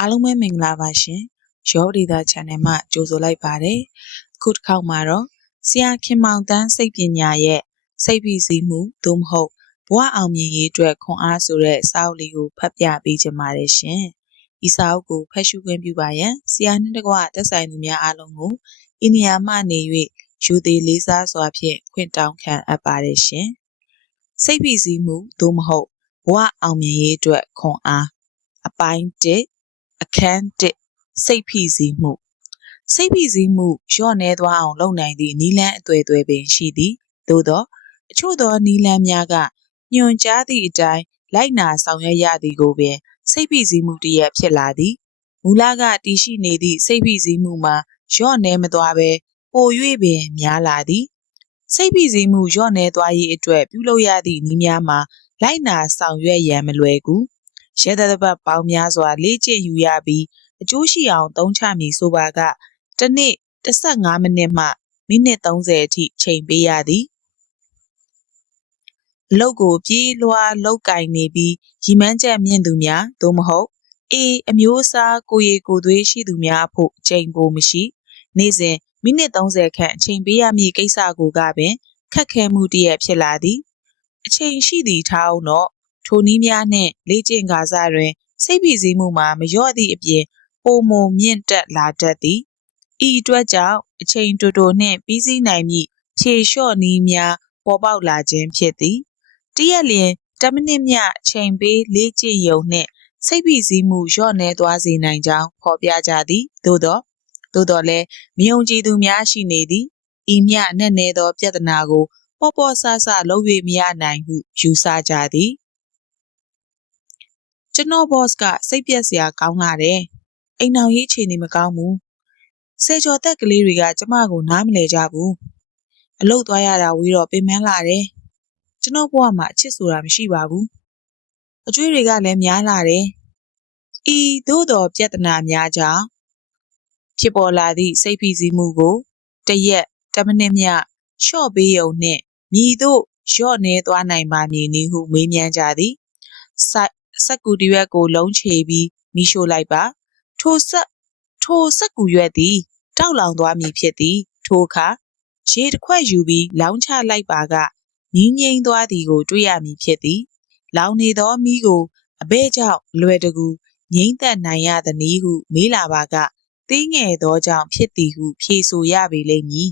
အားလုံးပဲမင်္ဂလာပါရှင်ရောပဒေတာ channel မှာကြိုဆိုလိုက်ပါတယ်အခုတစ်ခေါက်မှာတော့ဆရာခင်မောင်တန်းစိတ်ပညာရဲ့စိတ်ဖိစီးမှုသို့မဟုတ်ဘဝအောင်မြင်ရေးအတွက်ခွန်အားဆိုတဲ့စာအုပ်လေးကိုဖတ်ပြပေးချင်ပါတယ်ရှင်ဤစာအုပ်ကိုဖတ်ရှုခွင့်ပြုပါရန်ဆရာနှင့်တကွတက်ဆိုင်သူများအားလုံးကိုဤနေရာမှနေ၍ယူသေးလေးစားစွာဖြင့်ခွင့်တောင်းခံအပ်ပါတယ်ရှင်စိတ်ဖိစီးမှုသို့မဟုတ်ဘဝအောင်မြင်ရေးအတွက်ခွန်အားအပိုင်း1 အခန်း1စိတ်ဖိစီးမှုစိတ်ဖိစီးမှုလျော့နေသွားအောင်လုပ်နိုင်သည့်နည်းလမ်းအသွယ်သွယ်ပင်ရှိသည်သို့သောအချို့သောနည်းလမ်းများကညွှန်ကြားသည့်အတိုင်းလိုက်နာဆောင်ရွက်ရသည်ကိုပင်စိတ်ဖိစီးမှုတစ်ရပ်ဖြစ်လာသည်မူလကတည်ရှိနေသည့်စိတ်ဖိစီးမှုမှာလျော့နေမသွားဘဲပို၍ပင်များလာသည်စိတ်ဖိစီးမှုလျော့နေသွားရေးအတွက်ပြုလုပ်ရသည့်နည်းများမှာလိုက်နာဆောင်ရွက်ရန်မလွယ်ကူ ရဲသတပတ်ပေါင်းများစွာလေ့ကျင့်ယူရပြီးအကျိုးရှိအောင်သုံးချမည်ဆိုပါကတစ်နေ့15မိနစ်မှမိနစ်30အထိချိန်ပေးရသည်အလုပ်ကိုပြေးလွှားလောက်ကင်နေပြီးရီမန်းချက်မြင့်သူများသို့မဟုတ်အေးအမျိုးအစားကိုရီကိုသွေးရှိသူများအဖို့အချိန်ပိုမရှိနေ့စဉ်မိနစ်30ခန့်အချိန်ပေးရမည့်ကိစ္စကိုကပင်ခက်ခဲမှုတည်းရဖြစ်လာသည်အချိန်ရှိသည်ထားအောင်တော့ ထိုနည်းများနှင့် လေ့ကျင့်ကားစားတွင် စိတ်ဖိစီးမှုမှာ မလျော့သည့်အပြင် ပိုမိုမြင့်တက်လာတတ်သည် ဤအတွက်ကြောင့် အချိန်တိုတိုနှင့် ပြီးစီးနိုင်မည့် ဖြေလျှော့နည်းများ ပေါ်ပေါက်လာခြင်းဖြစ်သည်တရက်လျင်10မိနစ်မျှ အချိန်ပေးလေ့ကျင့်ရုံနှင့် စိတ်ဖိစီးမှုလျော့နေသွားစေနိုင်ကြောင်း ဖော်ပြကြသည် သို့သောသို့တော်လည်း မယုံကြည်သူများရှိနေသည်ဤမျှနဲ့နေသော ပြဿနာကို ပေါ်ပေါ်ဆဆလုပ်၍မရနိုင်ဟု ယူဆကြသည် ကျွန်တော် boss ကစိတ်ပြက်စရာကောင်းလာတယ်အိမ်အောင်ရေးအခြေအနေမကောင်းဘူးဆယ်ကျော်သက်ကလေးတွေကကျမကိုနားမလဲကြဘူးအလုတ်သွားရတာဝေးတော့ပင်ပန်းလာတယ်ကျွန်တော်ဘဝမှာအချစ်ဆိုတာမရှိပါဘူးအကျွေးတွေကလည်းများလာတယ်ဤသို့တော်ပြဿနာများကြောင့်ဖြစ်ပေါ်လာသည့်စိတ်ဖိစီးမှုကိုတရက်တစ်မိနစ်မျှလျှော့ပေးရုံနှင့်မြည်သို့လျော့နေသွားနိုင်ပါမည်နည်းဟုမေးမြန်းကြသည် စက်ကူတရွက်ကို လုံးချေပြီးမိရှို့လိုက်ပါထိုဆက်ထိုစက်ကူရွက်သည် တောက်လောင်သွားမည်ဖြစ်သည် ထိုအခါရေတစ်ခွက်ယူပြီးလောင်းချလိုက်ပါကနီးငိမ့်သွားသည်ကို တွေ့ရမည်ဖြစ်သည် လောင်နေသောမိကိုအဘဲကြောင့်လွယ်တကူငိမ့်သက်နိုင်ရသည်နည်းဟုမေးလာပါကသေးငယ်သောကြောင့်ဖြစ်သည်ဟုဖြေဆိုရပေလိမ့်မည်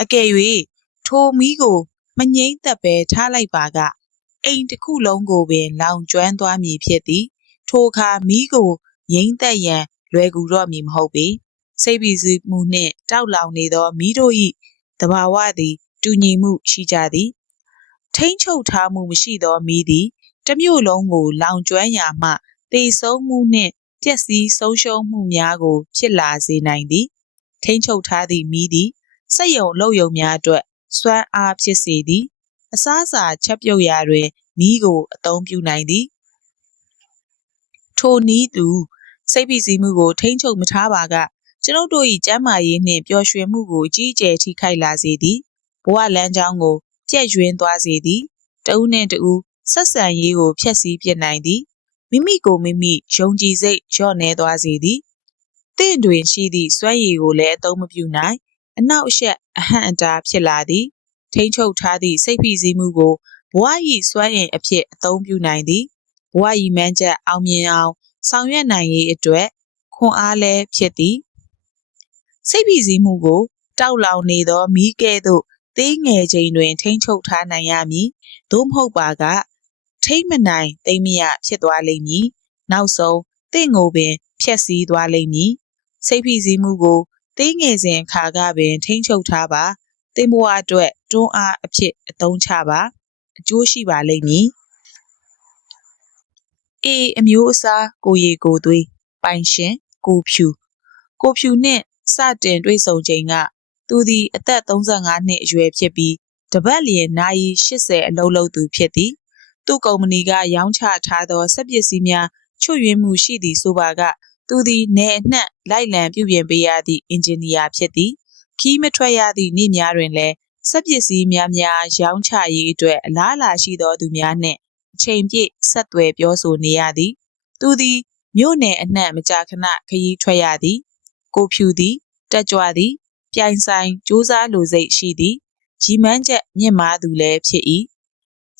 အကယ်၍ထိုမိကိုမငိမ့်သက်ပဲထားလိုက်ပါက အိမ်တစ်ခုလုံးကိုပင် လောင်ကျွမ်းသွားမည်ဖြစ်သည်ထိုအခါမိကိုငိမ့်သက်ရန် လွယ်ကူတော့မည်မဟုတ်ပေစိတ်ပီစီမှုနှင့်တောက်လောင်နေသောမိတို့၏တဘာဝသည် တူညီမှုရှိကြသည်ထိမ့်ချုပ်ထားမှုမရှိသောမိသည်တမျိုးလုံးကို လောင်ကျွမ်းရာမှတေဆုံးမှုနှင့်ပျက်စီးဆုံးရှုံးမှုများကို ဖြစ်လာစေနိုင်သည်ထိမ့်ချုပ်ထားသည့်မိသည်စက်ယုံလုံယုံများအတွက်စွမ်းအားဖြစ်စေသည် အစားအစာချက်ပြုတ်ရာတွင်နီးကို အသုံးပြုနိုင်သည် ထိုနီးသူစိတ်ဖိစီးမှုကို ထိန်းချုပ်မထားပါက ကျွန်ုပ်တို့၏ကျန်းမာရေးနှင့် ပျော်ရွှင်မှုကို အကြီးအကျယ် ထိခိုက်လာစေသည် ဘဝလမ်းကြောင်းကိုပြည့်ယွင်းသွားစေသည်တဦးနှင့်တဦး ဆက်ဆံရေးကို ဖျက်ဆီးပစ်နိုင်သည် မိမိကိုမိမိ ယုံကြည်စိတ် လျော့နေသွားစေသည်တင့်တွင်ရှိသည့် စွမ်းရည်ကိုလည်း အသုံးမပြုနိုင် အနောက်အရှက် အဟန့်အတား ဖြစ်လာသည် ထိမ့်ချုပ်ထားသည့်စိတ်ဖိစီးမှုကိုဘဝ၏စွမ်းအင်အဖြစ်အသုံးပြုနိုင်သည်ဘဝ၏မှန်းချက်အောင်မြင်အောင်ဆောင်ရွက်နိုင်ရေးအတွက်ခွန်အားလည်းဖြစ်သည်စိတ်ဖိစီးမှုကိုတောက်လောင်နေသောမိကဲ့သို့သေးငယ်ချိန်တွင် ထိမ့်ချုပ်ထားနိုင်ရမည်သို့မဟုတ်ပါက ထိမ့်မနိုင်သိမ့်မရဖြစ်သွားလိမ့်မည်နောက်ဆုံးတင့်ကိုပင်ဖျက်ဆီးသွားလိမ့်မည်စိတ်ဖိစီးမှုကိုသေးငယ်စဉ်ခါကပင် ထိမ့်ချုပ်ထားပါ တင်ဘဝအတွက်တွန်းအားအဖြစ်အသုံးချပါအကျိုးရှိပါလိမ့်မည်အေအမျိုးအစားကိုရီကိုသွေးပိုင်ရှင်ကိုဖြူကိုဖြူနှင့်စတင်တွေ့ဆုံချိန်ကသူသည်အသက်35နှစ်အရွယ်ဖြစ်ပြီးတပတ်လျင်နာရီ80အလုပ်လုပ်သူဖြစ်သည်သူ့ကုမ္ပဏီကရောင်းချထားသောစက်ပစ္စည်းများချွတ်ယွင်းမှုရှိသည်ဆိုပါက သူသည်နယ်အနှံ့လိုက်လံပြုပြင်ပေးရသည့်အင်ဂျင်နီယာဖြစ်သည် ခီးမထွက်ရသည့်နေ့များတွင်လည်းစက်ပစ္စည်းများများရောင်းချရေးအတွက်အလားအလာရှိသောသူများနှင့်အချိန်ပြည့်ဆက်သွယ်ပြောဆိုနေရသည်သူသည်မြို့နယ်အနှံ့မကြာခဏခရီးထွက်ရသည်ကိုဖြူသည်တက်ကြွသည်ပြိုင်ဆိုင်စူးစမ်းလိုစိတ်ရှိသည်ရီမန်းချက်မြင့်မားသူလည်းဖြစ်၏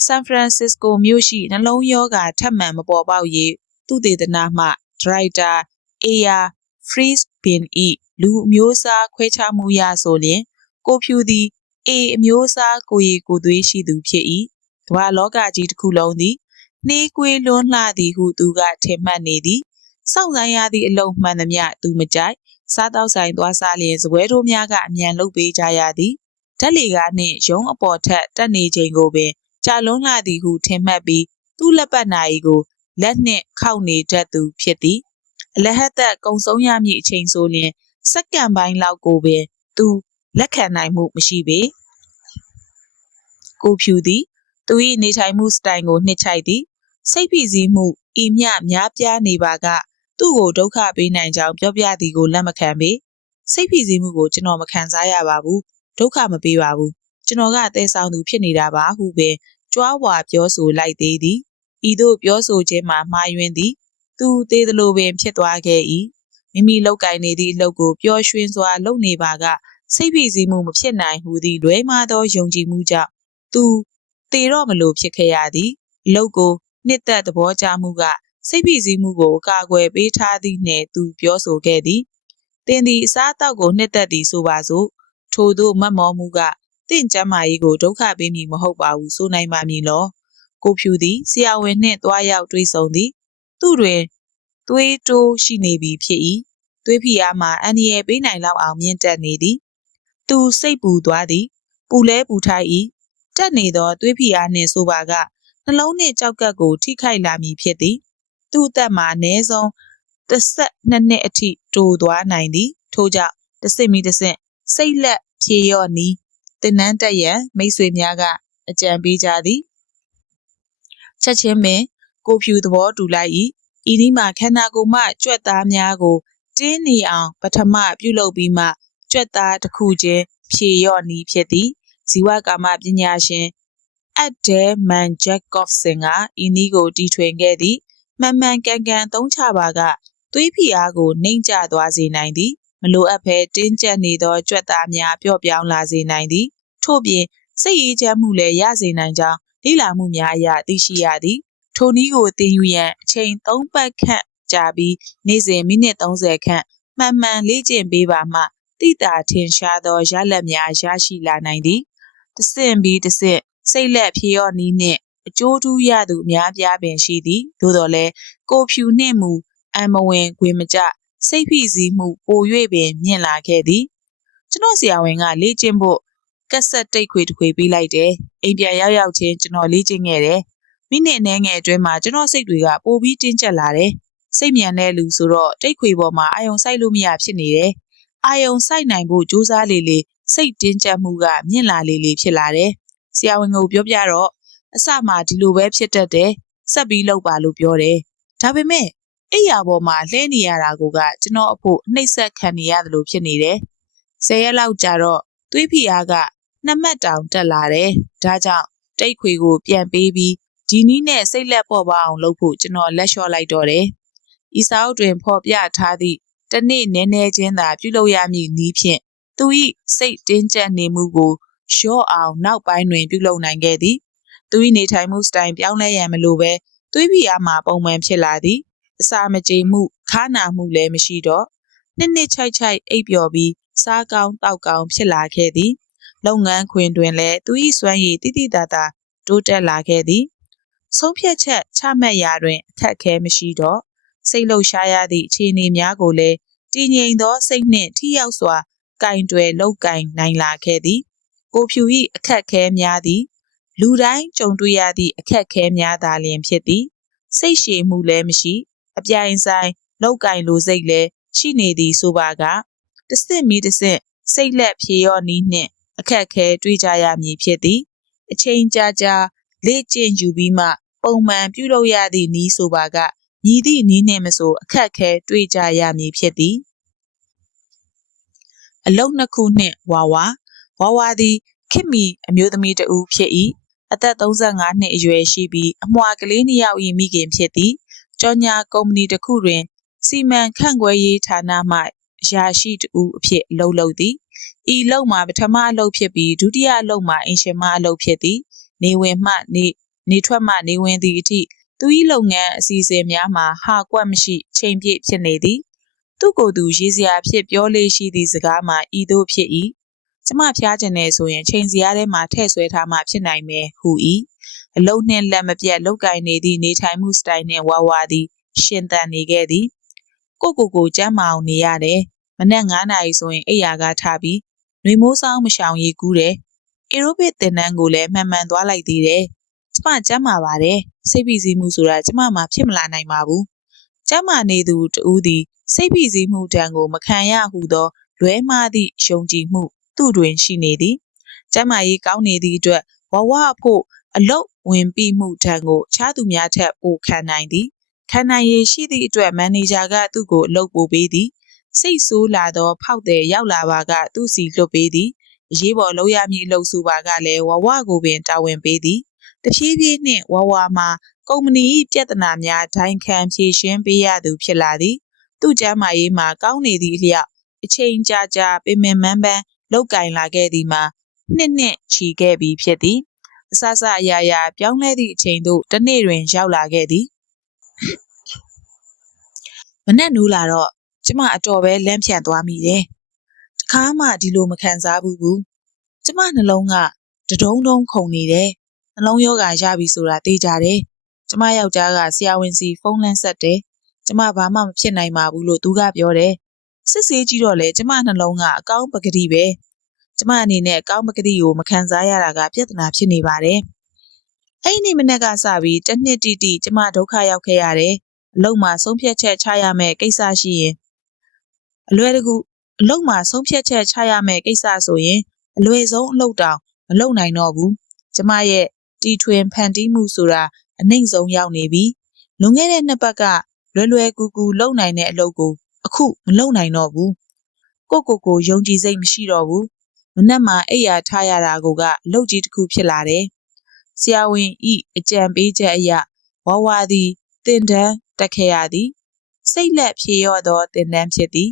ဆန်ဖရန်စစ္စကိုမြို့ရှိနှလုံးရောဂါထပ်မံမပေါ်ပေါက်ရေးသူတေသနမှဒရိုက်တာအေယာဖ ရီးစ်ဘင်ဤလူအမျိုးအစားခွဲခြားမှုရဆိုလျင်ကိုဖြူသည်အေအမျိုးအစားကိုရီကိုသွေးရှိသူဖြစ်၏ကမ္ဘာလောကကြီးတစ်ခုလုံးသည်နှေးကွေးလွန်းလှသည်ဟုသူကထင်မှတ်နေသည်စောင့်ဆိုင်ရသည့်အလုံးမှန်သမျှသူမကြိုက်စားတောက်ဆိုင်သွားစားလျင်စပွဲတို့များကအမြန်လုပ်ပေးကြရသည်ဓာတ်လီကားနှင့်ရုံးအပေါ်ထက်တက်နေချိန်ကိုပင်ကြာလွန်းလှသည်ဟုထင်မှတ်ပြီးသူ့လက်ပတ်နာရီကိုလက်နှင့်ခောက်နေတတ်သူဖြစ်သည် အလဟတ်သက်ကုံဆုံးရမည့်အချိန်ဆိုလျင်စက္ကန့်ပိုင်းလောက်ကိုပင်သူလက်ခံနိုင်မှုမရှိပေကိုဖြူသည်သူ၏နေထိုင်မှုစတိုင်ကိုနှစ်ချိုက်သည်စိတ်ဖိစီးမှုဤမျှများပြားနေပါကသူ့ကိုဒုက္ခပေးနိုင်ကြောင်းပြောပြသည်ကိုလက်မခံပေစိတ်ဖိစီးမှုကိုကျွန်တော်မခံစားရပါဘူးဒုက္ခမပေးပါဘူးကျွန်တော်ကတဲဆောင်သူဖြစ်နေတာပါဟုပင်ကြွားဝါပြောဆိုလိုက်သေးသည်ဤသို့ပြောဆိုခြင်းမှာမှားယွင်းသည် သူသေးသလိုပင်ဖြစ်သွားခဲ့၏မိမိလောက်ကင်နေသည့်အလုပ်ကိုပျော်ရွှင်စွာလုပ်နေပါကစိတ်ဖိစီးမှုမဖြစ်နိုင်ဟုသည့်လွဲမှားသောယုံကြည်မှုကြောင့်သူသေတော့မလို့ဖြစ်ခဲ့ရသည်အလုပ်ကိုနှစ်သက်သဘောကျမှုကစိတ်ဖိစီးမှုကိုကာကွယ်ပေးထားသည့်နှင့်သူပြောဆိုခဲ့သည်တင်သည်အစားအသောက်ကိုနှစ်သက်သည်ဆိုပါစို့ထို့သောမတ်မောမှုကတင့်ကျမ်းမာရေးကိုဒုက္ခပေးမည်မဟုတ်ပါဘူးဆိုနိုင်ပါမည်လောကိုဖြူသည်ဆရာဝန်နှင့်တွားရောက်တွေ့ဆုံသည် သူတွင် သွေးတိုးရှိနေပြီဖြစ်၏သွေးဖိအားမှာအန်ဒီရဲ့ပေးနိုင်လောက်အောင်မြင့်တက်နေသည်သူစိတ်ပူသွားသည်ပူလဲပူထိုက်၏တက်နေသောသွေးဖိအားနှင့်ဆိုပါကနှလုံးနှင့်ကြောက်ကပ်ကို ထိခိုက်လာမည်ဖြစ်သည်သူ့အသက်မှာအနည်းဆုံးတစ်ဆက်နှစ်နှစ်အထိတိုးသွားနိုင်သည်ထို့ကြောင့်တစ်စစ်မီတစ်စစ်စိတ်လက်ဖြေရော့နီးတင်နန်းတက်ရန်မိတ်ဆွေများကအကြံပေးကြသည်ချက်ချင်းပင် ကိုဖြူသဘောတူလိုက်၏ဤနည်းမှာခန္ဓာကိုယ်မှကြွက်သားများကိုတင်းနေအောင်ပထမပြုလုပ်ပြီးမှကြွက်သားတစ်ခုချင်းဖြေရော့နီးဖြစ်သည်ဇီဝကာမပညာရှင်အက်ဒဲမန်ဂျက်ကော့ဖ်စင်ကဤနည်းကိုတီထွင်ခဲ့သည်မှန်မှန်ကန်ကန်သုံးချပါကသွေးဖိအားကိုနှိမ့်ကျသွားစေနိုင်သည်မလိုအပ်ဘဲတင်းကျပ်နေသောကြွက်သားများပျော့ပြောင်းလာစေနိုင်သည်ထို့ပြင်စိတ်အေးချမ်းမှုလည်းရစေနိုင်ကြောင်းလေ့လာမှုများအရသိရှိရသည် ထိုနည်းကိုသင်ယူရန် အချိန် 3 ပတ်ခန့်ကြာပြီး နေ့စဉ် မိနစ် 30 ခန့် မှန်မှန်လေ့ကျင့်ပေးပါမှတိတာထင်ရှားသောရလဒ်များ ရရှိလာနိုင်သည်တဆင့်ပြီးတဆင့် စိတ်လက်ဖြေရော့နည်းနှင့် အကျိုးထူးရသူ အများပြားပင်ရှိသည် သို့တော်လည်း ကိုဖြူနှင့်မူအမဝင်ခွေမကြစိတ်ဖိစီးမှု ပို၍ပင်မြင့်လာခဲ့သည် ကျွန်တော်ဆရာဝန်က လေ့ကျင့်ဖို့ကက်ဆက်တိတ်ခွေတစ်ခွေပေးလိုက်တယ် အိမ်ပြန်ရောက်ရောက်ချင်း ကျွန်တော် လေ့ကျင့်ခဲ့တယ် မိနစ်အနည်းငယ်အတွင်းမှာကျွန်တော်စိတ်တွေကပိုပြီးတင်းကျပ်လာတယ်စိတ်မြန်တဲ့လူဆိုတော့တိတ်ခွေပေါ်မှာအာယုံစိုက်လို့မရဖြစ်နေတယ်အာယုံစိုက်နိုင်ဖို့ကြိုးစားလေလေစိတ်တင်းကျပ်မှုကမြင့်လာလေလေဖြစ်လာတယ်ဆရာဝန်ကပြောပြတော့အစမှဒီလိုပဲဖြစ်တတ်တယ်ဆက်ပြီးလုပ်ပါလို့ပြောတယ်ဒါပေမဲ့အိယာပေါ်မှာလှဲနေရတာကိုကကျွန်တော်အဖို့နှိပ်စက်ခံနေရတယ်လို့ဖြစ်နေတယ်ဆယ်ရက်လောက်ကြာတော့သွေးဖိအားကနှစ်မှတ်တောင်တက်လာတယ်ဒါကြောင့်တိတ်ခွေကိုပြန်ပေးပြီး ဒီနည်းနဲ့စိတ်လက်ပေါ်ပါအောင်လုပ်ဖို့ကျွန်တော်လက်လျှော့လိုက်တော့တယ်ဤစာအုပ်တွင်ဖော်ပြထားသည့်တနေ့နည်းနည်းချင်းသာပြုလုပ်ရမည့်နည်းဖြင့်သူ၏စိတ်တင်းကျပ်နေမှုကိုရော့အောင်နောက်ပိုင်းတွင်ပြုလုပ်နိုင်ခဲ့သည်သူ၏နေထိုင်မှုစတိုင်ပြောင်းလဲရန်မလိုဘဲသွေးဖိအားမှာပုံမှန်ဖြစ်လာသည်အစာမကြေမှုခါနာမှုလည်းမရှိတော့နှစ်နှစ်ချိုက်ချိုက်အိပ်ပျော်ပြီးစားကောင်းတောက်ကောင်းဖြစ်လာခဲ့သည်လုပ်ငန်းခွင်တွင်လည်းသူ၏စွမ်းရည်တိတိတသာတိုးတက်လာခဲ့သည် ဆုံးဖြတ်ချက်ချမှတ်ရာတွင်အခက်အခဲမရှိတော့စိတ်လှုပ်ရှားရသည့်အခြေအနေများကိုလည်းတည်ငြိမ်သောစိတ်နှင့်ထိရောက်စွာကင်တွယ်လုပ်ကင်နိုင်လာခဲ့သည်ကိုဖြူ၏အခက်ခဲများသည်လူတိုင်းကြုံတွေ့ရသည့်အခက်ခဲများသာလျှင်ဖြစ်သည်စိတ်ရှည်မှုလည်းမရှိအပြိုင်ဆိုင်လောက်ကင်လိုစိတ်လည်းရှိနေသည်ဆိုပါကတဆင့်မီတဆင့်စိတ်လက်ဖြေရော့နီးနှင့်အခက်ခဲတွေ့ကြရမည်ဖြစ်သည်အချိန်ကြာကြာ လေ့ကျင့်ယူပြီးမှ ပုံမှန်ပြုလုပ်ရသည့်နီးဆိုပါကညီသည့်နီးနှင့်မဆိုအခက်ခဲတွေ့ကြရမည်ဖြစ်သည်အလုံးနှစ်ခုနှင့်ဝါဝါဝါဝါသည်ခင်မီအမျိုးသမီးတဦးဖြစ်၏အသက်35နှစ်အရွယ်ရှိပြီးအမွှာကလေးနှစ်ယောက်၏မိခင်ဖြစ်သည်ကြော်ညာကုမ္ပဏီတစ်ခုတွင် စီမံခန့်ခွဲရေးဌာနမှရာရှိတူအဖြစ်အလုပ်လုပ်သည်ဤအလုပ်မှာပထမအလုပ်ဖြစ်ပြီးဒုတိယအလုပ်မှာအင်ရှင်မအလုပ်ဖြစ်သည် နေဝင်မှနေနေထွက်မှနေဝင်သည့်အထိသူ၏လုပ်ငန်းအစီအစဉ်များမှာဟာကွက်မရှိချိန်ပြည့်ဖြစ်နေသည်သူကိုယ်သူရည်စရာဖြစ်ပြောလေးရှိသည့်စကားမှာဤသို့ဖြစ်၏ကျမဖျားကျင်နေဆိုရင်ချိန်စရာထဲမှာထည့်ဆွဲထားမှဖြစ်နိုင်မယ်ဟူ၏အလုံးနှင့်လက်မပြတ်လောက်ကင်နေသည့်နေထိုင်မှုစတိုင်နှင့်ဝါဝါသည်ရှင်သန်နေခဲ့သည်ကိုကိုကိုကျမ်းမာအောင်နေရတယ်မနက်9နာရီဆိုရင်အိယာကထပြီးနှွေမိုးဆောင်မရှောင်ရီကူးတယ် အေရိုဘစ်တင်နန်းကိုလည်း မှန်မှန်သွားလိုက်သေးတယ် ကျမကျမ်းမာပါတယ် စိတ်ဖိစီးမှုဆိုတာ ကျမမှာ ဖြစ်မလာနိုင်ပါဘူး ကျမ်းမာနေသူတူသည် စိတ်ဖိစီးမှုတံကို မခံရဟုသော လွဲမှားသည့် ယုံကြည်မှု သူ့တွင်ရှိနေသည် ကျမ်းမာရေးကောင်းနေသည့်အတွက်ဝဝအဖို့ အလုတ်ဝင်ပြီးမှုထံကိုခြားသူများထက် ပိုခံနိုင်သည် ခံနိုင်ရည်ရှိသည့်အတွက် မန်နေဂျာက သူ့ကို အလုပ်ပို့ပေးသည် စိတ်ဆိုးလာသော ဖောက်တဲ့ရောက်လာပါက သူ့စီလွတ်ပေးသည် အရေးပေါ်လုပ်ရမည့်အလုပ်စုပါကလည်းဝဝကိုပင်တာဝန်ပေးသည်တဖြည်းဖြည်းနှင့်ဝဝမှာကုမ္ပဏီ၏ပြဿနာများဒိုင်ခံဖြေရှင်းပေးရသူဖြစ်လာသည်သူ့ကျမ်းမာရေးမှာကောင်းနေသည့်အလျောက်အချိန်ကြာကြာပင်ပင်ပန်းပန်းလောက်ကင်လာခဲ့သည်မှာနှစ်နှစ်ချီခဲ့ပြီဖြစ်သည်အဆဆအရာရာပြောင်းလဲသည့်အချိန်သို့တစ်နေ့တွင်ရောက်လာခဲ့သည်မနက်နူးလာတော့ကျမအတော်ပဲလမ်းဖြန့်သွားမိတယ်တ ခါမှဒီလိုမခံစားဘူးဘူးကျမနှလုံးကတဒုံဒုံခုန်နေတယ်နှလုံးယောဂါရပြီဆိုတာသိကြတယ်ကျမယောက်ျားကဆရာဝန်စီဖုန်းလန်းဆက်တယ်ကျမဘာမှမဖြစ်နိုင်ပါဘူးလို့သူကပြောတယ်စစ်ဆေးကြည့်တော့လေကျမနှလုံးကအကောင်းပကတိပဲကျမအနေနဲ့အကောင်းပကတိကိုမခံစားရတာကပြဿနာဖြစ်နေပါတယ်အဲ့ဒီနေ့မနေ့ကစပြီးတစ်နှစ်တိတိကျမဒုက္ခရောက်ခဲ့ရတယ်အလုံးမှာဆုံးဖြတ်ချက်ချရမယ့်ကိစ္စရှိရင်အလွယ်တကူ အလုံးမှာဆုံးဖြတ်ချက်ချရမယ့်ကိစ္စဆိုရင်အလွယ်ဆုံးအလုပ်တောင်မလုပ်နိုင်တော့ဘူးကျမရဲ့တီထွင်ဖန်တီးမှုဆိုတာအနှိမ့်ဆုံးရောက်နေပြီလွန်ခဲ့တဲ့နှစ်ပတ်ကလွယ်လွယ်ကူကူလုပ်နိုင်တဲ့အလုပ်ကို အခုမလုပ်နိုင်တော့ဘူးကိုကိုကိုယုံကြည်စိတ်မရှိတော့ဘူးမနက်မှာအိပ်ယာထားရတာကိုကအလုပ်ကြီးတစ်ခုဖြစ်လာတယ်ဆရာဝန်ဤအကြံပေးချက်အရဝါဝါသည်တင်တန်းတက်ခဲ့ရသည် စိတ်လက်ဖြေရော့သောတင်တန်းဖြစ်သည်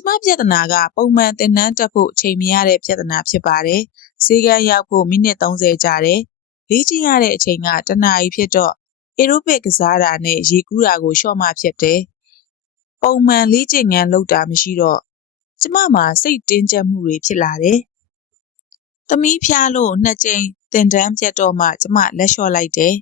ကျမပြဿနာကပုံမှန်တင်တန်းတက်ဖို့အချိန်မရတဲ့ပြဿနာဖြစ်ပါတယ်ဈေးကန်းရောက်ဖို့မိနစ်30ကြာတယ်လေ့ကျင့်ရတဲ့အချိန်ကတနာရီဖြစ်တော့အေရိုဘစ်ကစားတာနဲ့ရေကူးတာကိုရှော့မှဖြစ်တယ်ပုံမှန်လေ့ကျင့်ငန်းလုပ်တာမရှိတော့ကျမမှာစိတ်တင်းကျပ်မှုတွေဖြစ်လာတယ်သမီးဖျားလို့နှစ်ကြိမ်တင်တန်းပြတ်တော့မှကျမလက်လျှော့လိုက်တယ်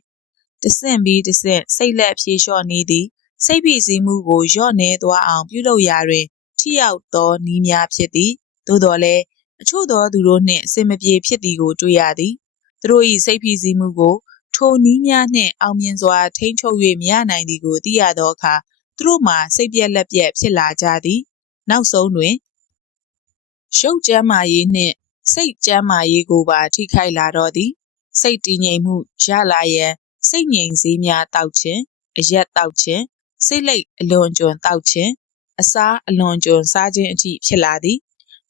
တဆင့်ပြီးတဆင့်စိတ်လက်ဖြေလျှော့နေသည်စိတ်ဖိစီးမှုကိုလျော့နေသွားအောင်ပြုလုပ်ရာတွင် ထိရောက်သောနည်းများဖြစ်သည်သို့တော်လည်းအချို့သောသူတို့နှင့်အစင်မပြေဖြစ်သည်ကိုတွေ့ရသည်သူတို့၏စိတ်ဖိစီးမှုကိုထိုနည်းများနှင့်အောင်မြင်စွာထိန်းချုပ်၍မရနိုင်သည်ကိုသိရသောအခါသူတို့မှာစိတ်ပြက်လက်ပြက်ဖြစ်လာကြသည်နောက်ဆုံးတွင်ရုပ်ကျမ်းမာရေးနှင့်စိတ်ကျမ်းမာရေးကိုပါထိခိုက်လာတော့သည်စိတ်တည်ငြိမ်မှုရလာရန်စိတ်ငြိမ်စေးများတောက်ခြင်းအရက်တောက်ခြင်းစိတ်လိတ်အလွန်ကျွံတောက်ခြင်း အစားအလွန်ကျွံစားခြင်းအထိဖြစ်လာသည်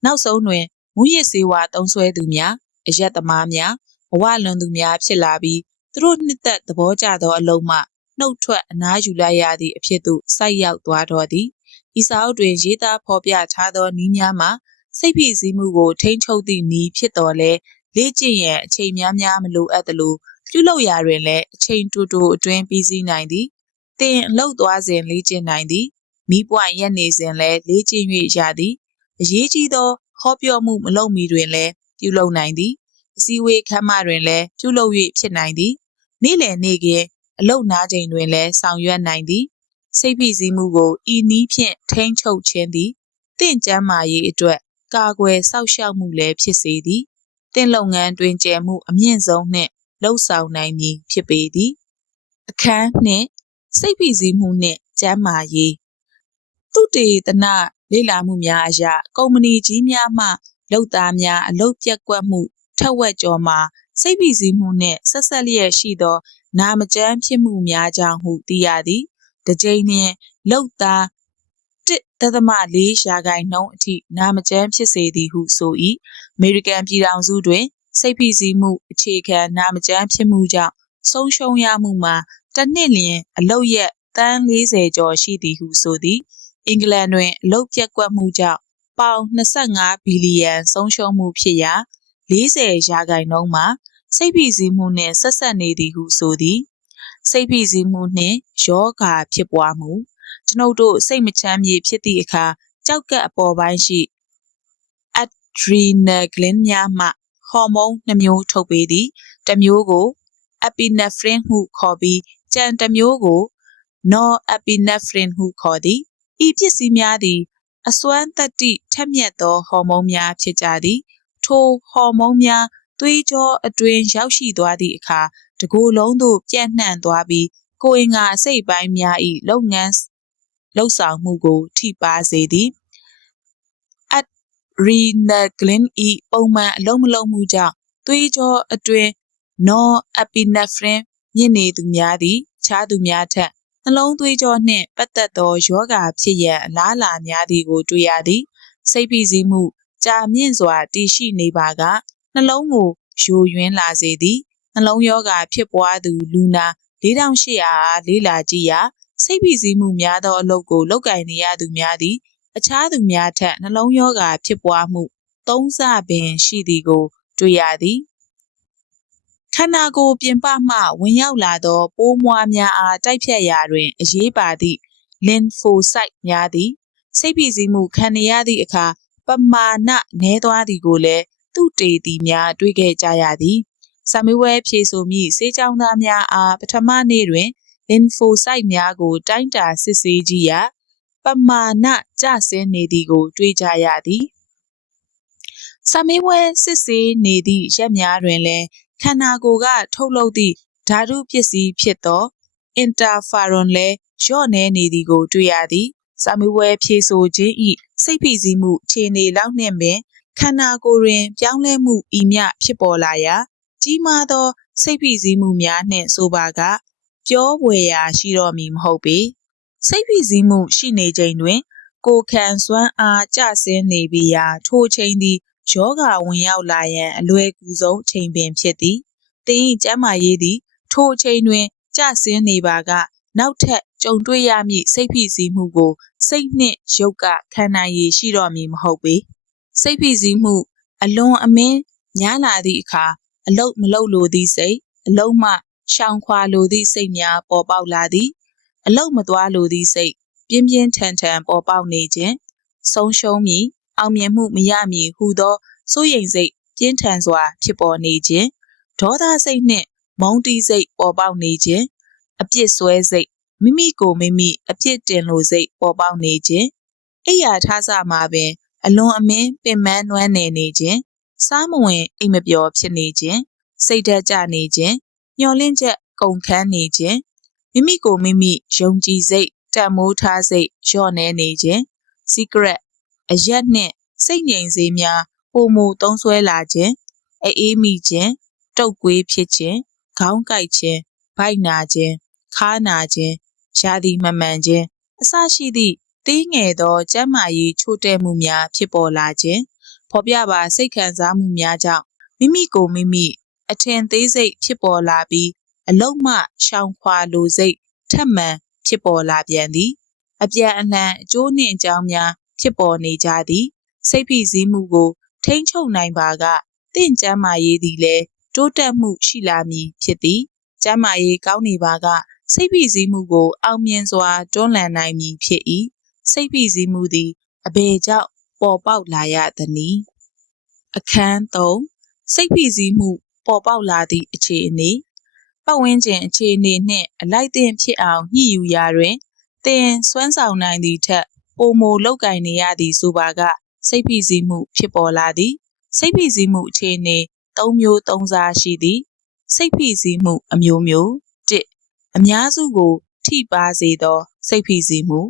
နောက်ဆုံးတွင်မူရစ်စေဝါသုံးဆွဲသူများအရက်သမားများဘဝလွန်သူများဖြစ်လာပြီးသူတို့နှစ်သက်သဘောကျသောအလုံးမှနှုတ်ထွက်အနားယူလိုက်ရသည့်အဖြစ်သို့ဆိုက်ရောက်သွားတော့သည်ဤစာအုပ်တွင်ရေးသားဖော်ပြထားသောနည်းများမှာစိတ်ဖိစီးမှုကိုထိန်းချုပ်သည့်နည်းဖြစ်တော်လဲလေ့ကျင့်ရန်အချိန်များများမလိုအပ်သလိုပြုလုပ်ရာတွင်လည်းအချိန်တူတူအတွင်းပြီးစီးနိုင်သည်တင်အလုပ်သွားစဉ်လေ့ကျင့်နိုင်သည် မိပွိုင်ရက်နေစဉ်လည်းလေ့ကျင့်၍ရသည်အရေးကြီးသောဟောပြောမှုမလုပ်မီတွင်လည်းပြုလုပ်နိုင်သည်အစည်းအဝေးခန်းမတွင်လည်းပြုလုပ်၍ဖြစ်နိုင်သည်နေ့လည်နေ့ကင်းအလုတ်နားချိန်တွင်လည်းဆောင်ရွက်နိုင်သည်စိတ်ဖိစီးမှုကိုဤနည်းဖြင့်ထိန်းချုပ်ခြင်းသည်တင့်ကျမ်းမာရေးအတွက်ကာကွယ်စောင့်ရှောက်မှုလည်းဖြစ်စေသည်တင့်လုပ်ငန်းတွင်ကျယ်မှုအမြင့်ဆုံးနှင့်လှုပ်ဆောင်နိုင်မည်ဖြစ်ပေသည်အခန်းနှင့်စိတ်ဖိစီးမှုနှင့်ကျန်းမာရေး သူတေသနလေ့လာမှုများအရကုမ္ပဏီကြီးများမှလုပ်သားများအလုပ်ပြက်ကွက်မှုထက်ဝက်ကျော်မှာစိတ်ဖိစီးမှုနှင့်ဆက်ဆက်လျက်ရှိသော နာမကျန်းဖြစ်မှုများကြောင့်ဟုသိရသည်တကြိမ်နှင့်လုပ်သား1.4ရာခိုင်နှုန်းအထိနာမကျန်းဖြစ်စေသည်ဟုဆို၏အမေရိကန်ပြည်ထောင်စုတွင် စိတ်ဖိစီးမှုအခြေခံနာမကျန်းဖြစ်မှုကြောင့်ဆုံးရှုံးရမှုမှာတတစ်နှစ်လျင်အလုတ်ရက်တန်း40ကျော်ရှိသည်ဟုဆိုသည် အင်္ဂလန်တွင် အလုတ်ပြက်ကွက်မှုကြောင့် ပေါင် 25 ဘီလီယံ ဆုံးရှုံးမှုဖြစ်ရာ 40 ရာခိုင်နှုန်းမှာ စိတ်ဖိစီးမှုနှင့် ဆက်ဆက်နေသည်ဟုဆိုသည် စိတ်ဖိစီးမှုနှင့်ယောဂါဖြစ်ပွားမှုကျွန်ုပ်တို့ စိတ်မချမ်းမြေဖြစ်သည့်အခါကြောက်ကပ်အပေါ်ပိုင်းရှိ adrenal gland များမှ ဟော်မုန်းနှမျိုးထုတ်ပေးသည် တစ်မျိုးကို epinephrine ဟုခေါ်ပြီးကြံတစ်မျိုးကို norepinephrine ဟုခေါ်သည် ဤပစ္စည်းများသည် အစွမ်းတတ္တိထက်မြက်သောဟော်မုန်းများဖြစ်ကြသည် ထိုဟော်မုန်းများသွေးကြောအတွင်းရောက်ရှိသွားသည့်အခါတကိုယ်လုံးသို့ပြန့်နှံ့သွားပြီးကိုယ်အင်္ဂါအစိတ်ပိုင်းများ၏လုပ်ငန်းလှုပ်ဆောင်မှုကို ထိပါစေသည် adrenal gland ၏ပုံမှန်အလုံးမလုံးမှုကြောင့်သွေးကြောအတွင်း norepinephrine မြင့်နေသူများသည် ခြားသူများထက် နှလုံးသွေးကြောနှင့်ပတ်သက်သောယောဂဖြစ်ရန်အလားအလာများသည်ကိုတွေ့ရသည်စိတ်ဖိစီးမှုကြာမြင့်စွာတည်ရှိနေပါကနှလုံးကိုယိုယွင်းလာစေသည်နှလုံးယောဂဖြစ်ပွားသူလူနာ4800အားလေးလာကြည့်ရာစိတ်ဖိစီးမှုများသောအလုပ်ကိုလုပ်ကင်နေရသူများသည် အခြားသူများထက်နှလုံးယောဂဖြစ်ပွားမှုသုံးဆပင်ရှိသည်ကို တွေ့ရသည် ခန္ဓာကိုယ်ပြင်ပမှဝင်ရောက်လာသော ပိုးမွှားများအားတိုက်ဖြတ်ရာတွင် အရေးပါသည့် lymphocyte များသည် စိတ်ဖိစီးမှုခံနေရသည့်အခါ ပမာဏနည်းသွားသည်ကိုလည်းသူတေသီများတွေ့ခဲ့ကြရသည်။စာမေးပွဲဖြေဆိုမိစေချောင်းသားများအားပထမနေ့တွင် lymphocyte များကို တိုင်းတာစစ်ဆေးကြည့်ရာပမာဏကျဆင်းနေသည်ကို တွေ့ကြရသည်။စာမေးပွဲစစ်ဆေးနေသည့်ရက်များတွင်လည်း ခန္ဓာကိုယ်ကထုတ်လုပ်သည့်ဓာတုပစ္စည်းဖြစ်သော interferon လည်းလျော့နည်းနေသည်ကို တွေ့ရသည်။စာမေးပွဲဖြေဆိုခြင်း၏စိတ်ဖိစီးမှုအခြေအနေလောက်နှင့်ပင်ခန္ဓာကိုယ်တွင် ပြောင်းလဲမှုဤမျှဖြစ်ပေါ်လာရာကြီးမားသော စိတ်ဖိစီးမှုများနှင့်ဆိုပါက ပြောပွေရာရှိတော့မည်မဟုတ်ပေစိတ်ဖိစီးမှုရှိနေချိန်တွင် ကိုယ်ခံစွမ်းအားကျဆင်းနေပြီရာထိုချိန်သည် ယောဂဝင်ရောက်လာရန်အလွယ်ကူဆုံးချိန်ပင်ဖြစ်သည်တင်း၏ကျမ်းမာရေးသည် ထိုချိန်တွင် ကျဆင်းနေပါက နောက်ထပ်ကြုံတွေ့ရမည့်စိတ်ဖိစီးမှုကို စိတ်နှင့်ရုပ်ကခံနိုင်ရည်ရှိတော့မည်မဟုတ်ပေစိတ်ဖိစီးမှု အလွန်အမင်းများလာသည့်အခါအလုတ်မလုတ်လိုသည့်စိတ်အလုံးမှရှောင်ခွာလိုသည့်စိတ်များပေါ်ပေါက်လာသည်အလုတ်မသွားလိုသည့်စိတ်ပြင်းပြင်းထန်ထန်ပေါ်ပေါက်နေခြင်းဆုံးရှုံးမည် အောင်မြင်မှုမရမည်ဟုသောစိုးရိမ်စိတ်ပြင်းထန်စွာ ဖြစ်ပေါ်နေခြင်းဒေါသစိတ်နှင့် မုန်းတီးစိတ်ပေါ်ပေါက်နေခြင်းအပြစ်ဆွဲစိတ်မိမိကိုမိမိအပြစ်တင်လိုစိတ်ပေါ်ပေါက်နေခြင်းအိယာထားစမှာပင် အလွန်အမင်းပင်ပန်းနွမ်းနယ်နေခြင်းစားမဝင်အိမ်မပျော်ဖြစ်နေခြင်းစိတ်ဓာတ်ကျနေခြင်းညှော်လင့်ချက်ကုန်ခန်းနေခြင်းမိမိကိုမိမိယုံကြည်စိတ်တန်မိုးထားစိတ်လျော့နေနေခြင်း secret အရက်နှင့် စိတ်ငြိမ်စေများပုံမူသုံးဆွဲလာခြင်းအေးမိခြင်း တုတ်ကွေးဖြစ်ခြင်း ခေါင်းကိုက်ခြင်း ဗိုက်နာခြင်း ခါးနာခြင်း ရာသီမမှန်ခြင်း အစရှိသည့် သေးငယ်သော ကျန်းမာရေးချို့တဲ့မှုများ ဖြစ်ပေါ်လာခြင်း ဖော်ပြပါ စိတ်ခံစားမှုများကြောင့် မိမိကိုမိမိ အထင်သေးစိတ်ဖြစ်ပေါ်လာပြီး အလုံးမှရှောင်ခွာလိုစိတ်ထက်မှန်ဖြစ်ပေါ်လာပြန်သည် အပြန်အလှန် အကျိုးနှင့်အကြောင်းများ ဖြစ်ပေါ်နေကြသည် စိတ်ဖိစီးမှုကို ထိန်းချုပ်နိုင်ပါကတင့်ကျမ်းမာရေးသည်လည်းတိုးတက်မှုရှိလာမည်ဖြစ်သည်ကျမ်းမာရေးကောင်းနေပါကစိတ်ဖိစီးမှုကို အောင်မြင်စွာတွန်းလှန်နိုင်မည်ဖြစ်၏စိတ်ဖိစီးမှုသည်အဘယ်ကြောင့်ပေါ်ပေါက်လာရသနည်းအခန်း3စိတ်ဖိစီးမှုပေါ်ပေါက်လာသည့်အခြေအနေပတ်ဝန်းကျင်အခြေအနေနှင့်အလိုက်သင့်ဖြစ်အောင်ညှိယူရာတွင်သင်စွမ်းဆောင်နိုင်သည့်ထက် ပိုမိုလောက်ကင်နေရသည်ဆိုပါက စိတ်ဖိစီးမှုဖြစ်ပေါ်လာသည် စိတ်ဖိစီးမှုအခြေအနေ၃မျိုး၃စားရှိသည်စိတ်ဖိစီးမှုအမျိုးမျိုး၁အများစုကို ထိပါစေသော စိတ်ဖိစီးမှု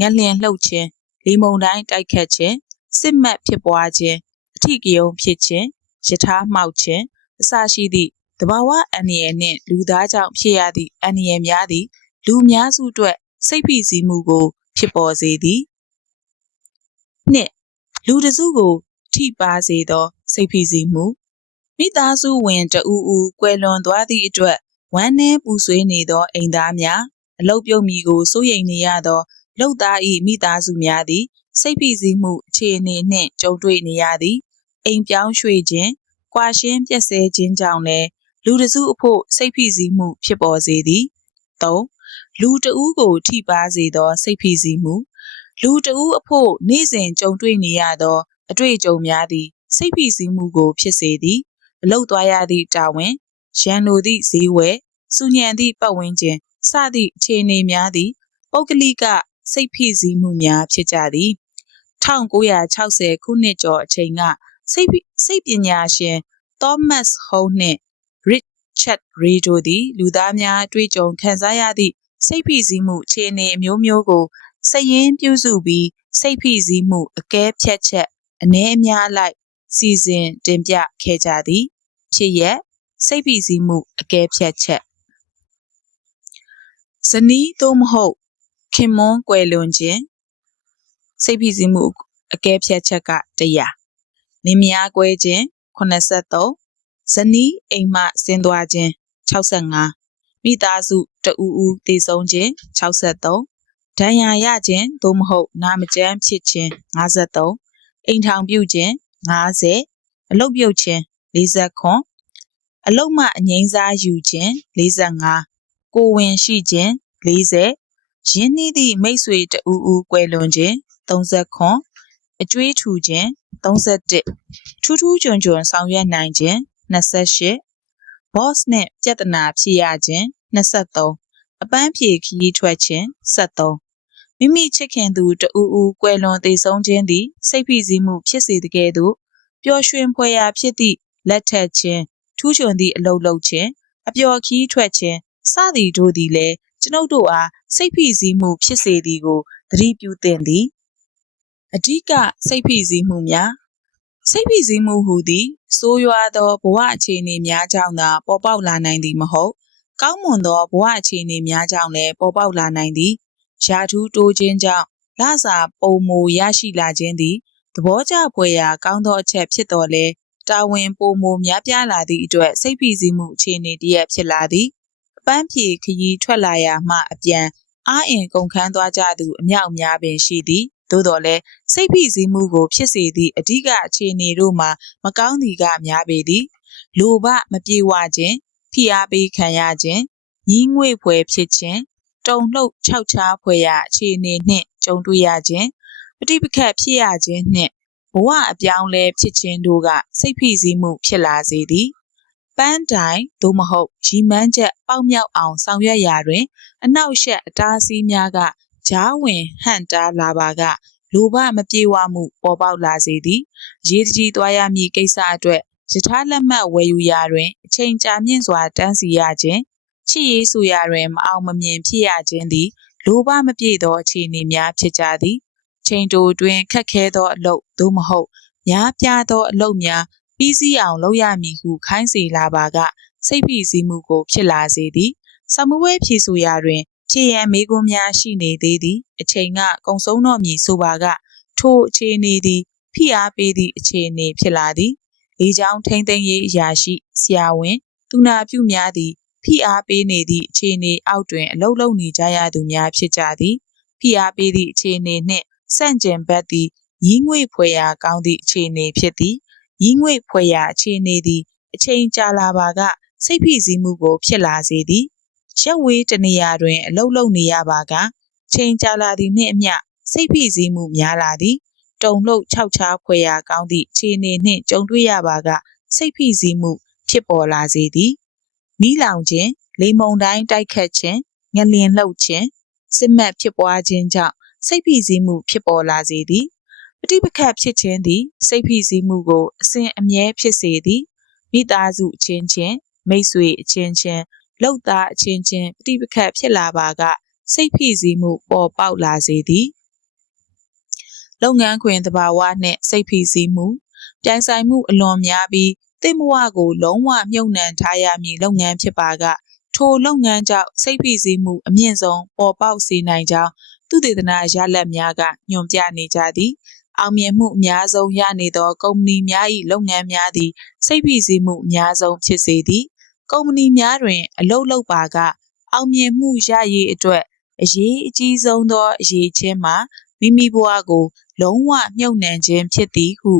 ငလျင်လှုပ်ခြင်းလေမုန်တိုင်းတိုက်ခတ်ခြင်းစစ်မှတ်ဖြစ်ပွားခြင်းအထီးကယုံဖြစ်ခြင်းယထာမှောက်ခြင်းအစရှိသည့်တဘာဝအန္တရာယ်နှင့်လူသားကြောင့်ဖြစ်ရသည့်အန္တရာယ်များသည်လူများစုအတွက်စိတ်ဖိစီးမှုကို ဖြစ်ပေါ်စေသည်နှစ်လူတစုကို ထိပါစေသော စိတ်ဖိစီးမှုမိသားစုဝင်တဦးဦးကွယ်လွန်သွားသည့်အတွက်ဝမ်းနည်းပူဆွေးနေသောအိမ်သားများအလုတ်ပြုတ်မီကိုစိုးရိမ်နေရသောလုံသား၏မိသားစုများသည် စိတ်ဖိစီးမှုအခြေအနေနှင့်ကြုံတွေ့နေရသည်အိမ်ပြောင်းရွှေ့ခြင်းကွာရှင်းပြက်ဆဲခြင်းကြောင့်လည်းလူတစုအဖို့စိတ်ဖိစီးမှုဖြစ်ပေါ်စေသည်၃ လူတဦးကို ထိပါစေသော စိတ်ဖိစီးမှုလူတဦးအဖို့နေ့စဉ်ကြုံတွေ့နေရသော အတွေ့အကြုံများသည် စိတ်ဖိစီးမှုကို ဖြစ်စေသည်အလုတ်သွားရသည့်တာဝန်ရန်လိုသည့်ဈေးဝယ်စူညံသည့်ပတ်ဝန်းကျင်စသည့်အခြေအနေများသည် ပုဂ္ဂလိကစိတ်ဖိစီးမှုများဖြစ်ကြသည်1960ခုနှစ်ကျော်အချိန်ကစိတ်စိတ်ပညာရှင် Thomas Howe နှင့် Richard Gray တို့သည် လူသားများအတွေ့အကြုံခံစားရသည့် စိတ်ဖိစီးမှုအခြေအနေအမျိုးမျိုးကိုစည်ရင်းပြုစုပြီးစိတ်ဖိစီးမှုအကဲဖြတ်ချက်အ ਨੇ အများလိုက်စီစဉ်တင်ပြခဲ့ကြသည် ဖြစ်ရက်စိတ်ဖိစီးမှုအကဲဖြတ်ချက်ဇနီးသို့မဟုတ်ခင်မွန်းကွယ်လွန်ခြင်းစိတ်ဖိစီးမှုအကဲဖြတ်ချက်က100လင်မယားကွဲခြင်း83ဇနီးအိမ်မှဆင်းသွားခြင်း65 မိသားစုတဦးဦးတည်ဆုံးခြင်း63ဒဏ်ရာရခြင်းသို့မဟုတ် နာမကျန်းဖြစ်ခြင်း53အိမ်ထောင်ပြုခြင်း50အလုတ်ပြုတ်ခြင်း40ခွန်အလုတ်မှအငိမ့်စားယူခြင်း45ကိုဝင်ရှိခြင်း40ရင်းနှီးသည့်မိတ်ဆွေတဦးဦးကွယ်လွန်ခြင်း30ခွန်အကျွေးထူခြင်း31ထူးထူးချွန်ချွန်ဆောင်ရွက်နိုင်ခြင်း28 boss နဲ့ပြဿနာဖြစ်ရခြင်း23အပန်းဖြေခရီးထွက်ခြင်း73မိမိချစ်ခင်သူတဦးဦးကွယ်လွန်သေဆုံးခြင်းသည်စိတ်ဖိစီးမှုဖြစ်စေတကယ်သို့ပျော်ရွှင်ဖွယ်ရာဖြစ်သည့်လက်ထပ်ခြင်းထူးချွန်သည့်အလုပ်လုပ်ခြင်းအပျော်ခီးထွက်ခြင်းစသည်တို့သည်လည်းကျွန်ုပ်တို့အားစိတ်ဖိစီးမှုဖြစ်စေသည်ကိုသတိပြုသင့်သည်အဓိကစိတ်ဖိစီးမှုများ စိတ်ဖိစီးမှုဟူသည်ဆိုးရွားသောဘဝအခြေအနေများကြောင့်သာပေါ်ပေါက်လာနိုင်သည်မဟုတ်ကောင်းမွန်သောဘဝအခြေအနေများကြောင့်လည်းပေါ်ပေါက်လာနိုင်သည်ယာထူးတိုးခြင်းကြောင့်လစာပုံမူရရှိလာခြင်းသည်သဘောကျဖွယ်ရာကောင်းသောအချက်ဖြစ်တော်လဲတာဝန်ပုံမူများပြားလာသည့်အတွက်စိတ်ဖိစီးမှုအခြေအနေတရက်ဖြစ်လာသည်အပန်းဖြေခရီးထွက်လာရာမှအပြန်အားအင်ကုန်ခန်းသွားကြသူအမြောက်များပင်ရှိသည် သို့တော်လည်းစိတ်ဖိစီးမှုကို ဖြစ်စေသည့်အဓိကအခြေအနေတို့မှာ မကောင်းသည်ကများပေသည်လိုဘမပြေဝခြင်းဖိအားပေးခံရခြင်းညီးငွေ့ဖွယ်ဖြစ်ခြင်းတုံလှုပ်ခြောက်ခြားဖွယ်ရာအခြေအနေနှင့်ကြုံတွေ့ရခြင်းပဋိပက္ခဖြစ်ရခြင်းနှင့်ဘဝအပြောင်းလဲဖြစ်ခြင်းတို့ကစိတ်ဖိစီးမှုဖြစ်လာစေသည်ပန်းတိုင်သို့မဟုတ်ရီမန်းချက်ပေါက်မြောက်အောင်ဆောင်ရွက်ရာတွင် အနောက်ရှက်အတားအဆီးများက ဂျားဝင်ဟန့်တားလာပါကလိုဘမပြေဝမှု ပေါ်ပေါက်လာစေသည်ရေးတကြီးသွားရမည့်ကိစ္စအတွက်ယထာလက်မှတ်ဝယ်ယူရာတွင် အချိန်ကြာမြင့်စွာတန်းစီရခြင်းချစ်ရေးဆိုရာတွင် မအောင်မမြင်ဖြစ်ရခြင်းသည်လိုဘမပြည့်သောအခြေအနေများဖြစ်ကြသည်ချိန်တိုတွင်ခက်ခဲသောအလုပ်သို့မဟုတ်များပြားသောအလုပ်များပြီးစီးအောင်လုပ်ရမည်ဟုခိုင်းစေလာပါကစိတ်ဖိစီးမှုကိုဖြစ်လာစေသည်ဆမှုဝဲဖြေဆိုရာတွင် ဖြေရန်မေးခွန်းများရှိနေသေးသည်အချိန်ကကုံဆုံးတော့မည်ဆိုပါကထိုအခြေအနေသည်ဖိအားပေးသည့်အခြေအနေဖြစ်လာသည်လေကြောင်းထိမ့်သိမ်းရေးအရာရှိဆရာဝန်သူနာပြုများသည်ဖိအားပေးနေသည့်အခြေအနေအောက်တွင်အလုလုံနေကြရသူများဖြစ်ကြသည်ဖိအားပေးသည့်အခြေအနေနှင့်ဆန့်ကျင်ဘက်သည်ညီးငွေ့ဖွယ်ရာကောင်းသည့်အခြေအနေဖြစ်သည်ညီးငွေ့ဖွယ်ရာအခြေအနေသည်အချိန်ကြာလာပါကစိတ်ဖိစီးမှုကိုဖြစ်လာစေသည် ရက်ဝေးတနေရာတွင် အလုလုံနေရပါက ချိန်ကြာလာသည်နှင့်အမျှ စိတ်ဖိစီးမှုများလာသည်တုံလှုပ်ခြောက်ခြားဖွယ်ရာကောင်းသည့်အခြေအနေနှင့်ကြုံတွေ့ရပါက စိတ်ဖိစီးမှု ဖြစ်ပေါ်လာစေသည်မိလောင်ခြင်းလေမုန်တိုင်းတိုက်ခတ်ခြင်းငလျင်လှုပ်ခြင်းစစ်မှတ်ဖြစ်ပွားခြင်းကြောင့်စိတ်ဖိစီးမှုဖြစ်ပေါ်လာစေသည်ပဋိပက္ခဖြစ်ခြင်းသည် စိတ်ဖိစီးမှုကို အစဉ်အမြဲဖြစ်စေသည်မိသားစုအချင်းချင်းမိတ်ဆွေအချင်းချင်း လောက်သားအချင်းချင်းပဋိပက္ခဖြစ်လာပါက စိတ်ဖိစီးမှုပေါ်ပေါက်လာစေသည်လုပ်ငန်းခွင်သဘာဝနှင့်စိတ်ဖိစီးမှုပြိုင်ဆိုင်မှုအလွန်များပြီးတိမဝကိုလုံးဝမြုပ်နှံထားရမည်လုပ်ငန်းဖြစ်ပါက ထိုလုပ်ငန်းကြောင့်စိတ်ဖိစီးမှုအမြင့်ဆုံးပေါ်ပေါက်စေနိုင်ကြောင်းသူတေသနာရလဒ်များကညွှန်ပြနေကြသည်အောင်မြင်မှုအများဆုံးရနေသောကုမ္ပဏီများ၏လုပ်ငန်းများသည်စိတ်ဖိစီးမှုအများဆုံးဖြစ်စေသည် ကုမ္ပဏီများတွင် အလုပ်လုပ်ပါက အောင်မြင်မှုရရေးအတွက် အရေးအကြီးဆုံးသော အရေးချင်းမှာ မိမိဘဝကို လုံးဝမြုပ်နှံခြင်းဖြစ်သည်ဟု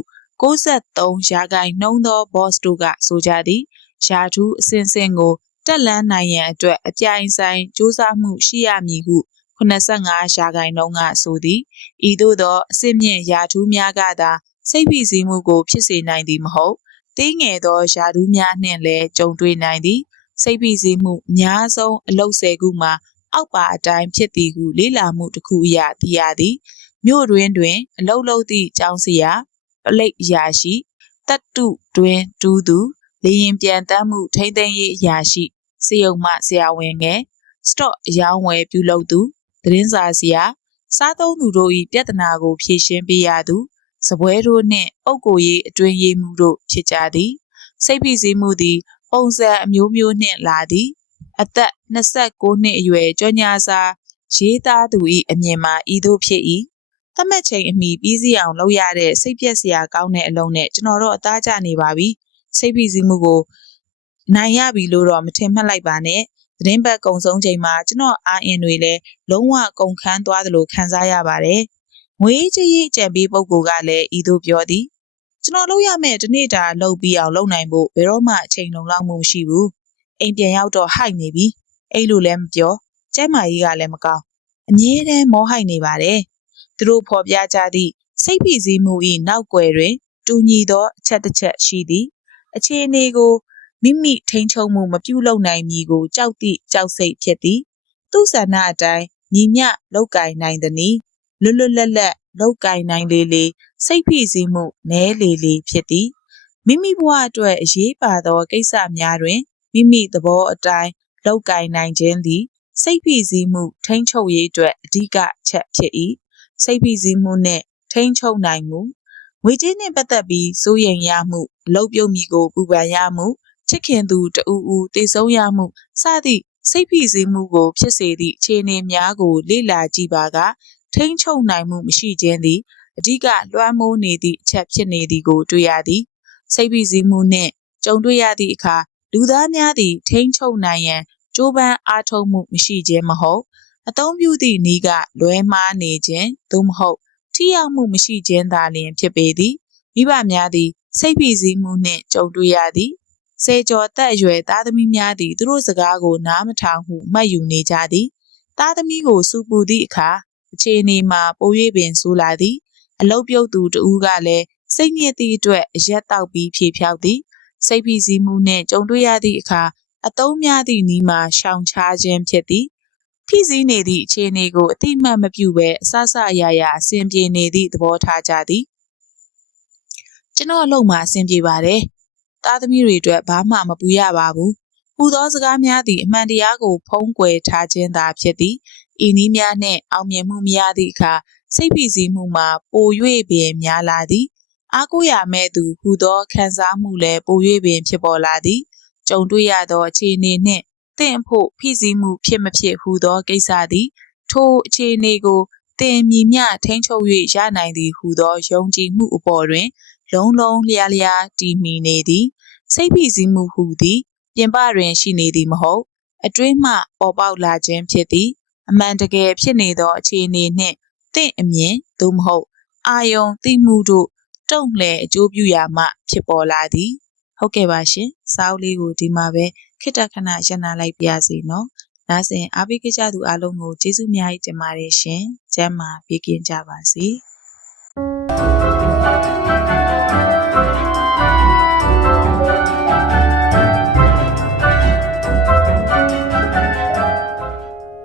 63ရာခိုင်နှုန်းသော boss တို့က ဆိုကြသည်ယာထူးအစဉ်စဉ်ကို တက်လန်းနိုင်ရန်အတွက် အပြိုင်ဆိုင်စ조사မှုရှိရမည်ဟု 85 ရာခိုင်နှုန်းက ဆိုသည် ဤသို့သောအစစ်မြင့်ယာထူးများကသာ စိတ်ဖိစီးမှုကို ဖြစ်စေနိုင်သည်မဟုတ် သေးငယ်သောယာထူးများနှင့်လည်းကြုံတွေ့နိုင်သည်စိတ်ဖိစီးမှုအများဆုံးအလုပ်ဆယ်ခုမှာအောက်ပါအတိုင်းဖြစ်သည်ဟုလေ့လာမှုတစ်ခုအရသိရသည်မြို့တွင်တွင် အလုလုသည့်ကျောင်းစရာပလိတ်ရာရှိတတုတွင်တူးသူလေရင်ပြန်တမ်းမှုထိမ့်သိမ်းရေးရာရှိစေယုံမှဆရာဝန်ငယ်စတော့အယောင်းဝယ်ပြုလုပ်သူသတင်းစာဆရာစားသုံးသူတို့၏ပြဿနာကိုဖြေရှင်းပေးရသူ စပွဲတို့နှင့်အုပ်ကိုရေးအတွင်းရေးမှုတို့ဖြစ်ကြသည်စိတ်ဖိစီးမှုသည်ပုံစံအမျိုးမျိုးနှင့်လာသည်အသက်29နှစ်အရွယ်ကျော်ညာစာရေးသားသူ၏အမြင်မှာဤသို့ဖြစ်၏သတ်မှတ်ချိန်အမိပြီးစီအောင်လုပ်ရတဲ့စိတ်ပြက်စရာကောင်းတဲ့အလုံးနဲ့ကျွန်တော်တော့အသားကျနေပါပြီစိတ်ဖိစီးမှုကိုနိုင်ရပြီလို့တော့မထင်မှတ်လိုက်ပါနဲ့သတင်းပတ်ကုံဆုံးချိန်မှာကျွန်တော်အာအင်တွေလည်းလုံးဝကုန်ခန်းသွားသလိုခံစားရပါတယ် ငွေကြီးကြီးကြံပြီးပုံကိုကလည်းဤသို့ပြောသည်ကျွန်တော်လုပ်ရမယ့်ဒီနေ့တာလုပ်ပြီးအောင်လုပ်နိုင်ဖို့ဘယ်တော့မှအချိန်လုံလောက်မှုမရှိဘူးအိမ်ပြန်ရောက်တော့ဟိုက်နေပြီအဲ့လိုလည်းမပြောကျဲမာကြီးကလည်းမကောင်းအမြဲတမ်းမောဟိုက်နေပါတယ်သူတို့ဖော်ပြကြသည့်စိတ်ဖိစီးမှု၏နောက်ွယ်တွင် တူညီသောအချက်တစ်ချက်ရှိသည်အခြေအနေကိုမိမိထိန်ချုံမှုမပြုလုပ်နိုင်မည်ကိုကြောက်သည့်ကြောက်စိတ်ဖြစ်သည် သူ့ဆန္ဒအတိုင်းညီမျှလောက်ကင်နိုင်သည်။ လွတ်လွတ်လပ်လပ်လောက်ကင်နိုင်လေလေစိတ်ဖိစီးမှုနည်းလေလေဖြစ်သည်မိမိဘဝအတွက်အရေးပါသောကိစ္စများတွင်မိမိသဘောအတိုင်းလောက်ကင်နိုင်ခြင်းသည်စိတ်ဖိစီးမှုထိန်းချုပ်ရေးအတွက်အဓိကချက်ဖြစ်၏စိတ်ဖိစီးမှုနှင့်ထိန်းချုပ်နိုင်မှုငွေကြေးနှင့်ပတ်သက်ပြီးစိုးရိမ်ရမှုအလုပ်ပြုတ်မိကိုပူပန်ရမှုချစ်ခင်သူတဦးဦးတည်ဆုံးရမှုစသည့်စိတ်ဖိစီးမှုကိုဖြစ်စေသည့်အခြေအနေများကိုလေ့လာကြည့်ပါက ထိန်းချုပ်နိုင်မှုမရှိခြင်းသည်အဓိကလွှမ်းမိုးနေသည့်အချက်ဖြစ်နေသည်ကိုတွေ့ရသည်စိတ်ဖိစီးမှုနှင့်ကြုံတွေ့ရသည့်အခါလူသားများသည် ထိန်းချုပ်နိုင်ရန်ကြိုးပမ်းအားထုတ်မှုမရှိခြင်းမဟုတ်အသုံးပြုသည့်နည်းကလွဲမှားနေခြင်းသို့မဟုတ်ထိရောက်မှုမရှိခြင်းသာလျှင်ဖြစ်ပေသည်မိဘများသည် စိတ်ဖိစီးမှုနှင့်ကြုံတွေ့ရသည်စေကျော်တက်အရွယ်သားသမီးများသည်သူတို့စကားကိုနားမထောင်ဟုမှတ်ယူနေကြသည် သားသမီးကိုစူပူသည့်အခါ အခြေအနေမှာပို၍ပင်ဆိုးလာသည်အလုတ်ပြုတ်သူတဦးကလည်းစိတ်ညစ်သည့်အတွက်အရက်တောက်ပြီးဖြေဖြောက်သည်စိတ်ဖိစီးမှုနှင့်ကြုံတွေ့ရသည့်အခါအတုံးများသည့်နီးမှာရှောင်ချခြင်းဖြစ်သည်ဖိစီးနေသည့်အခြေအနေကိုအတိမတ်မပြုဘဲအဆဆအရာရာအစဉ်ပြေနေသည့်သဘောထားကြသည်ကျွန်တော်အလုပ်မှာအဆင်ပြေပါတယ်သားသမီးတွေအတွက်ဘာမှမပူရပါဘူးပူသောစကားများသည့်အမှန်တရားကိုဖုံးကွယ်ထားခြင်းသာဖြစ်သည် ဤနည်းများနှင့်အောင်မြင်မှုမရသည့်အခါစိတ်ဖိစီးမှုမှာပို၍ပင်များလာသည်အားကိုးရမဲ့သူဟူသောခံစားမှုလည်းပို၍ပင်ဖြစ်ပေါ်လာသည်ကြုံတွေ့ရသောအခြေအနေနှင့်တင့်ဖို့ဖိစီးမှုဖြစ်မဖြစ်ဟူသောကိစ္စသည်ထိုအခြေအနေကိုတင်မြမျှထိန်းချုပ်၍ရနိုင်သည်ဟူသောယုံကြည်မှုအပေါ်တွင် လုံးလုံးလျားလျားတည်မီနေသည်စိတ်ဖိစီးမှုဟူသည် ပြင်ပတွင်ရှိနေသည်မဟုတ်အတွင်းမှပေါ်ပေါက်လာခြင်းဖြစ်သည် အမှန်တကယ်ဖြစ်နေသောအခြေအနေနှင့်တင့်အမြင်သို့မဟုတ် အာယုံသိမှုတို့တုံ့လှဲအကျိုးပြုရာမှ ဖြစ်ပေါ်လာသည်ဟုတ်ကဲ့ပါရှင်စာအုပ်လေးကိုဒီမှာပဲခိတ္တခဏရန်နာလိုက်ပါစေနော်နားဆင်အားပေးကြသူအားလုံးကိုကျေးဇူးအများကြီးတင်ပါတယ်ရှင်ကျမ်းမာပေးကင်းကြပါစေ